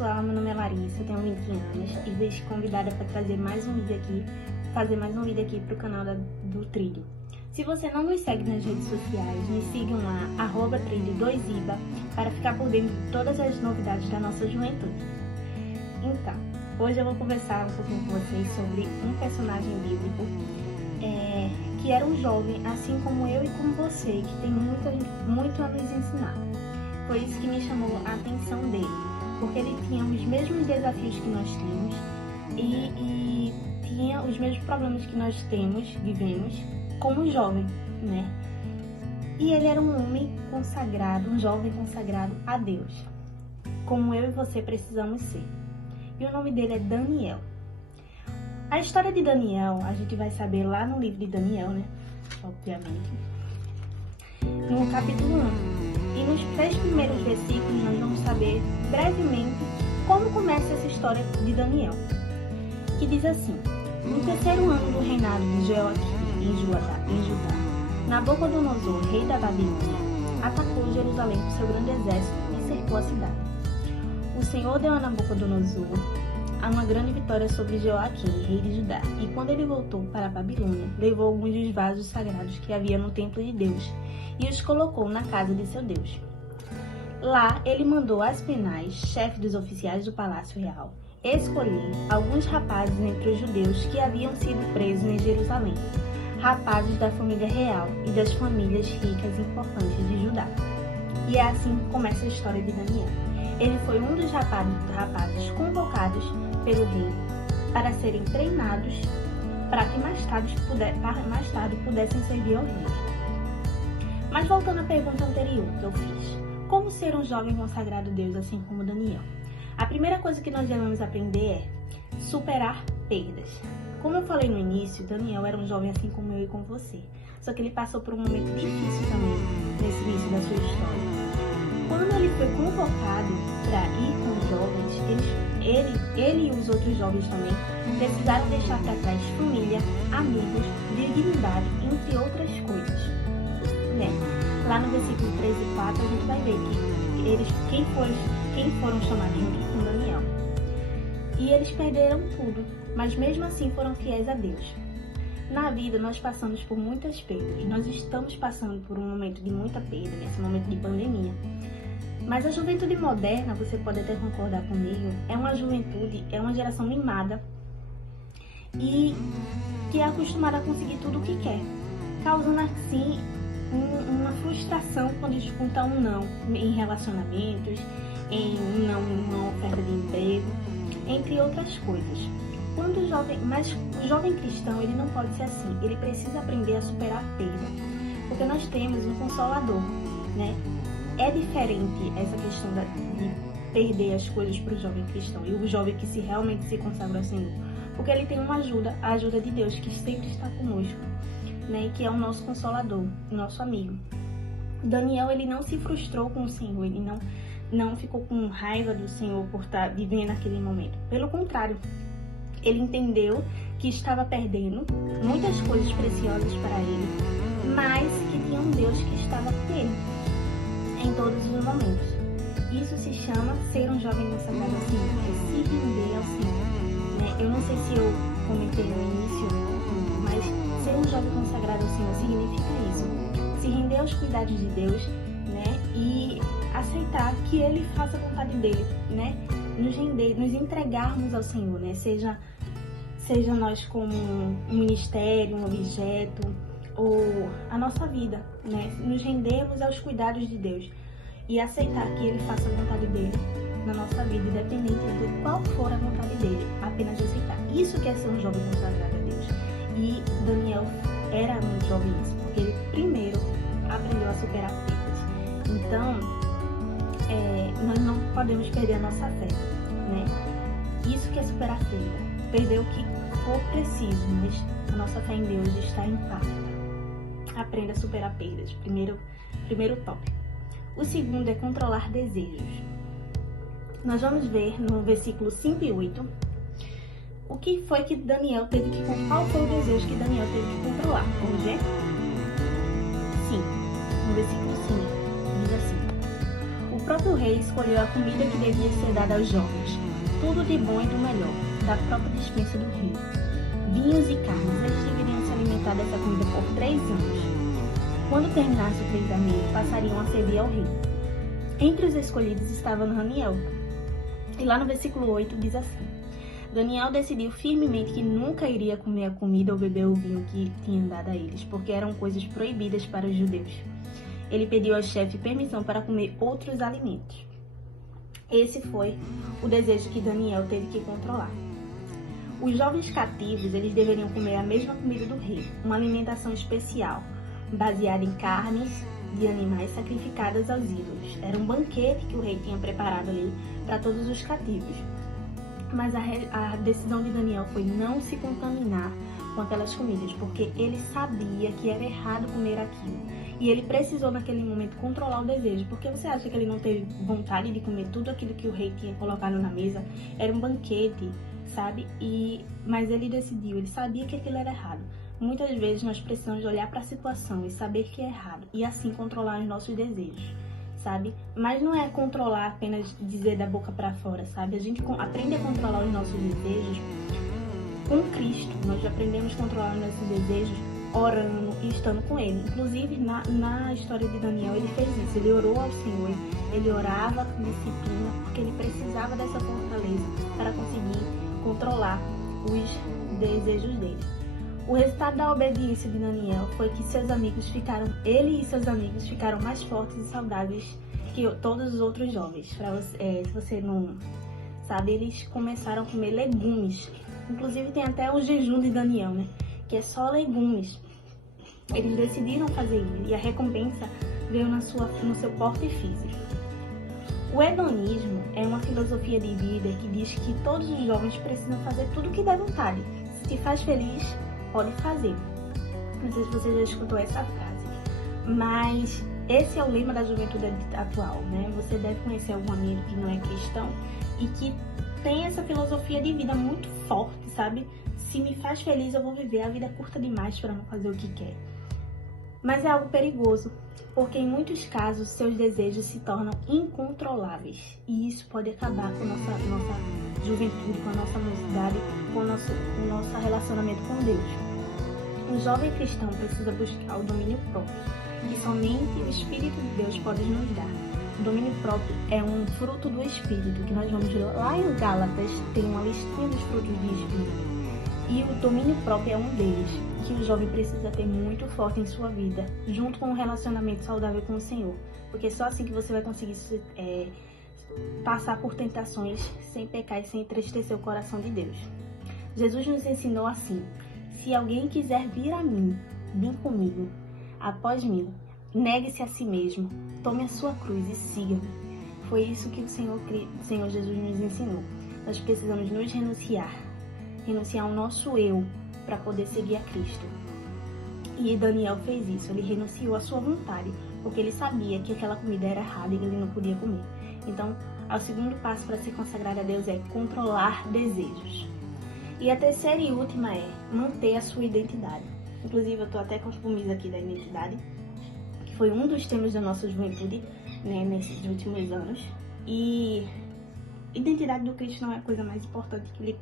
pessoal, meu nome é Larissa, eu tenho 20 anos e fui convidada para fazer mais um vídeo aqui para o canal do Trilho. Se você não nos segue nas redes sociais, me sigam lá, @trilho2iba, para ficar por dentro de todas as novidades da nossa juventude. Então, hoje eu vou conversar um pouquinho com vocês sobre um personagem bíblico que era um jovem, assim como eu e como você, que tem muito a nos ensinar. Foi isso que me chamou a atenção dele, porque ele tinha os mesmos desafios que nós temos e tinha os mesmos problemas que nós vivemos como jovem, né? E ele era um homem consagrado, um jovem consagrado a Deus, como eu e você precisamos ser. E o nome dele é Daniel. A história de Daniel, a gente vai saber lá no livro de Daniel, né? Obviamente. No capítulo 1. E nos 3 primeiros versículos nós vamos saber brevemente como começa essa história de Daniel. Que diz assim: no 3º ano do reinado de Jeoaquim em Judá, Nabucodonosor, rei da Babilônia, atacou Jerusalém com seu grande exército e cercou a cidade. O Senhor deu a Nabucodonosor uma grande vitória sobre Jeoaquim, rei de Judá, e quando ele voltou para a Babilônia, levou alguns dos vasos sagrados que havia no templo de Deus e os colocou na casa de seu Deus. Lá ele mandou Aspenaz, chefe dos oficiais do Palácio Real, escolher alguns rapazes entre os judeus que haviam sido presos em Jerusalém, rapazes da família real e das famílias ricas e importantes de Judá. E é assim que começa a história de Daniel. Ele foi um dos rapazes convocados pelo rei para serem treinados para que mais tarde pudessem servir ao rei. Mas voltando à pergunta anterior que eu fiz, como ser um jovem consagrado a Deus assim como Daniel? A primeira coisa que nós devemos aprender é superar perdas. Como eu falei no início, Daniel era um jovem assim como eu e como você, só que ele passou por um momento difícil também nesse início da sua história. Quando ele foi convocado para ir com os jovens, ele e os outros jovens também precisaram deixar para trás família, amigos, dignidade, entre outras coisas. Né? Lá no versículo 3 e 4 a gente vai ver que quem foram chamados junto com Daniel. E eles perderam tudo, mas mesmo assim foram fiéis a Deus. Na vida nós passamos por muitas perdas, nós estamos passando por um momento de muita perda, nesse momento de pandemia. Mas a juventude moderna, você pode até concordar comigo, é uma geração mimada e que é acostumada a conseguir tudo o que quer, causando assim uma frustração quando escuta um não em relacionamentos, em um não em uma oferta de emprego, entre outras coisas. Mas o jovem cristão, ele não pode ser assim, ele precisa aprender a superar a perda, porque nós temos um Consolador, né? É diferente essa questão de perder as coisas para o jovem cristão e o jovem que realmente se consagra ao Senhor, porque ele tem uma ajuda, a ajuda de Deus que sempre está conosco, né? E que é o nosso Consolador, o nosso amigo. Daniel, ele não se frustrou com o Senhor, ele não ficou com raiva do Senhor por estar vivendo naquele momento. Pelo contrário, ele entendeu que estava perdendo muitas coisas preciosas para ele, mas que tinha um Deus que estava com ele em todos os momentos. Isso se chama ser um jovem consagrado ao Senhor, é se render ao Senhor. Né? Eu não sei se eu comentei no início, mas ser um jovem consagrado ao Senhor significa isso. Se render aos cuidados de Deus, né? E aceitar que Ele faça a vontade dEle, né? Nos entregarmos ao Senhor, né? Seja nós como um ministério, um objeto, ou a nossa vida, né? Nos rendermos aos cuidados de Deus e aceitar que Ele faça a vontade dEle na nossa vida, independente de qual for a vontade dEle, apenas aceitar. Isso que é ser um jovem consagrado a Deus. E Daniel era um jovem isso, porque ele primeiro aprendeu a superar perdas. Então, nós não podemos perder a nossa fé, né? Isso que é superar perda. Perder o que for preciso, mas a nossa fé em Deus está intacta. Aprenda a superar perdas. Primeiro tópico. O segundo é controlar desejos. Nós vamos ver no versículo 5 e 8 o que foi que Daniel teve que controlar. Qual foi o desejo que Daniel teve que controlar? Vamos ver? Sim, no versículo 5 diz assim: próprio rei escolheu a comida que devia ser dada aos jovens, tudo de bom e do melhor, da própria despensa do rei. Vinhos e carnes, eles deveriam se alimentar dessa comida por 3 anos. Quando terminasse o treinamento, passariam a servir ao rei. Entre os escolhidos estava Daniel. E lá no versículo 8 diz assim: Daniel decidiu firmemente que nunca iria comer a comida ou beber o vinho que tinham dado a eles, porque eram coisas proibidas para os judeus. Ele pediu ao chefe permissão para comer outros alimentos. Esse foi o desejo que Daniel teve que controlar. Os jovens cativos, eles deveriam comer a mesma comida do rei, uma alimentação especial, baseada em carnes de animais sacrificadas aos ídolos. Era um banquete que o rei tinha preparado ali para todos os cativos. Mas a decisão de Daniel foi não se contaminar com aquelas comidas, porque ele sabia que era errado comer aquilo. E ele precisou naquele momento controlar o desejo, porque você acha que ele não teve vontade de comer tudo aquilo que o rei tinha colocado na mesa? Era um banquete, sabe? Mas ele decidiu, ele sabia que aquilo era errado. Muitas vezes nós precisamos olhar para a situação e saber que é errado, e assim controlar os nossos desejos, sabe? Mas não é controlar apenas dizer da boca para fora, sabe? A gente aprende a controlar os nossos desejos com Cristo. Nós aprendemos a controlar os nossos desejos orando e estando com Ele. Inclusive, na história de Daniel, ele fez isso. Ele orou ao Senhor, ele orava com disciplina, porque ele precisava dessa fortaleza para conseguir controlar os desejos dele. O resultado da obediência de Daniel foi que ele e seus amigos ficaram mais fortes e saudáveis que todos os outros jovens. Se você não sabe, eles começaram a comer legumes. Inclusive tem até o jejum de Daniel, né? Que é só legumes. Eles decidiram fazer isso e a recompensa veio no seu porte físico. O hedonismo é uma filosofia de vida que diz que todos os jovens precisam fazer tudo o que der vontade. Se te faz feliz, pode fazer. Não sei se você já escutou essa frase, mas esse é o lema da juventude atual, né? Você deve conhecer algum amigo que não é cristão e que tem essa filosofia de vida muito forte, sabe? Se me faz feliz, eu vou viver. A vida é curta demais para não fazer o que quer. Mas é algo perigoso, porque em muitos casos seus desejos se tornam incontroláveis e isso pode acabar com a nossa juventude, com a nossa mocidade, com o nosso relacionamento com Deus. Um jovem cristão precisa buscar o domínio próprio, que somente o Espírito de Deus pode nos dar. O domínio próprio é um fruto do Espírito, que nós vamos ver lá em Gálatas, tem uma listinha dos frutos do Espírito. E o domínio próprio é um deles, que o jovem precisa ter muito forte em sua vida, junto com um relacionamento saudável com o Senhor. Porque só assim que você vai conseguir passar por tentações sem pecar e sem entristecer o coração de Deus. Jesus nos ensinou assim: se alguém quiser vir a mim, vem comigo. Após mim, negue-se a si mesmo, tome a sua cruz e siga-me. Foi isso que o Senhor Jesus nos ensinou. Nós precisamos nos renunciar ao nosso eu para poder seguir a Cristo. E Daniel fez isso, ele renunciou à sua vontade, porque ele sabia que aquela comida era errada e ele não podia comer. Então, o segundo passo para se consagrar a Deus é controlar desejos. E a terceira e última é manter a sua identidade. Inclusive, eu estou até com os camisa aqui da identidade, que foi um dos temas da nossa juventude, né, nesses últimos anos. E identidade do Cristo não é a coisa mais importante que ele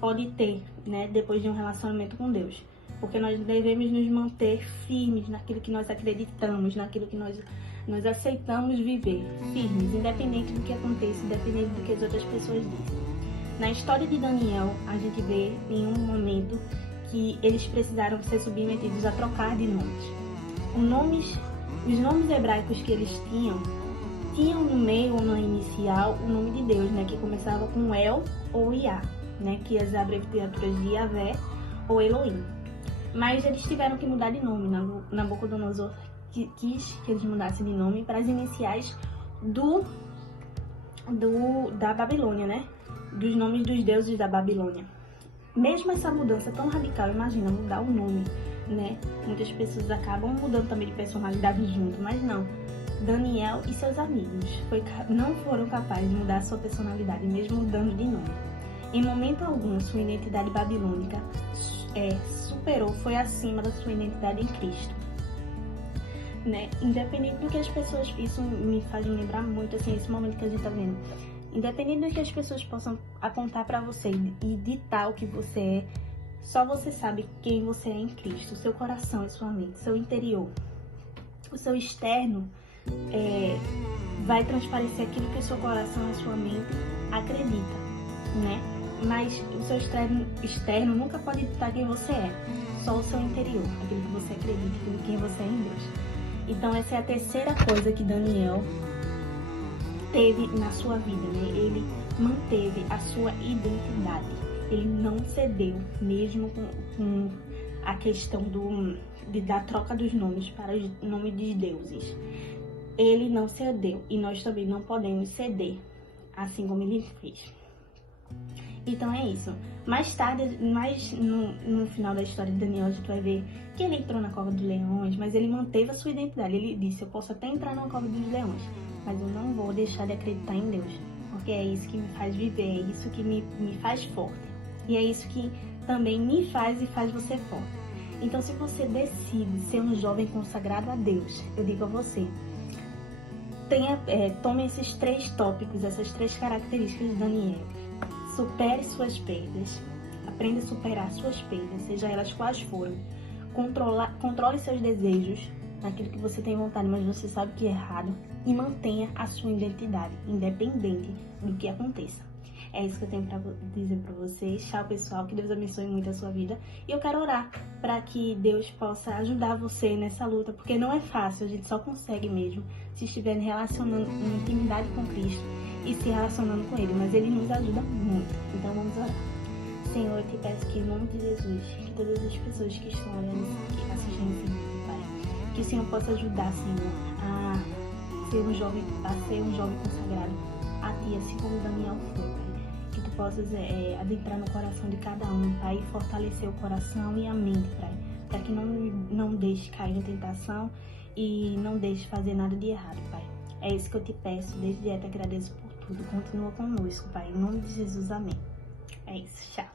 pode ter, né, depois de um relacionamento com Deus. Porque nós devemos nos manter firmes naquilo que nós acreditamos, naquilo que nós aceitamos viver, firmes, independente do que aconteça, independente do que as outras pessoas dizem. Na história de Daniel, a gente vê em um momento que eles precisaram ser submetidos a trocar de nomes. Os nomes hebraicos que eles tinham no meio ou na inicial o nome de Deus, né, que começava com El ou Iá, né, que as abreviaturas de Yahvé ou Elohim. Mas eles tiveram que mudar de nome. Nabucodonosor quis que eles mudassem de nome para as iniciais da Babilônia, né? Dos nomes dos deuses da Babilônia. Mesmo essa mudança tão radical, imagina, mudar o nome, né? Muitas pessoas acabam mudando também de personalidade junto, mas não. Daniel e seus amigos não foram capazes de mudar a sua personalidade, mesmo mudando de nome. Em momento algum, sua identidade babilônica foi acima da sua identidade em Cristo. né? Independente do que as pessoas... Isso me faz me lembrar muito, assim, esse momento que a gente tá vendo. Independente do que as pessoas possam apontar pra você e ditar o que você é, só você sabe quem você é em Cristo. Seu coração e sua mente, seu interior. O seu externo vai transparecer aquilo que o seu coração e a sua mente acredita, né? Mas o seu externo nunca pode ditar quem você é. Só o seu interior, aquilo que você acredita, aquilo quem você é em Deus. Então essa é a terceira coisa que Daniel teve na sua vida, né? Ele manteve a sua identidade. Ele não cedeu, mesmo com a questão da troca dos nomes para os nomes dos deuses. Ele não cedeu e nós também não podemos ceder, assim como ele fez. Então é isso. Mais tarde, no final da história de Daniel, a gente vai ver que ele entrou na cova dos leões, mas ele manteve a sua identidade. Ele disse, eu posso até entrar na cova dos leões, mas eu não vou deixar de acreditar em Deus, porque é isso que me faz viver, é isso que me faz forte. E é isso que também me faz e faz você forte. Então, se você decide ser um jovem consagrado a Deus, eu digo a você, tome esses 3 tópicos, essas 3 características de Daniel. Supere suas perdas, aprenda a superar suas perdas, seja elas quais forem. Controle seus desejos, naquilo que você tem vontade, mas você sabe que é errado. E mantenha a sua identidade, independente do que aconteça. É isso que eu tenho para dizer para vocês. Tchau, pessoal. Que Deus abençoe muito a sua vida. E eu quero orar para que Deus possa ajudar você nessa luta, porque não é fácil. A gente só consegue mesmo se estiver relacionando em intimidade com Cristo e se relacionando com Ele. Mas Ele nos ajuda muito. Então vamos orar. Senhor, eu te peço que em nome de Jesus, que todas as pessoas que estão olhando aqui, assistindo esse vídeo, Pai, que o Senhor possa ajudar, Senhor, a ser um jovem consagrado a Ti, assim como Daniel foi, Pai. Que Tu possas adentrar no coração de cada um, Pai, e fortalecer o coração e a mente, Pai, para que não deixe cair em tentação e não deixe fazer nada de errado, Pai. É isso que eu te peço, desde já te agradeço por tudo. Continua conosco, Pai, em nome de Jesus, amém. É isso, tchau.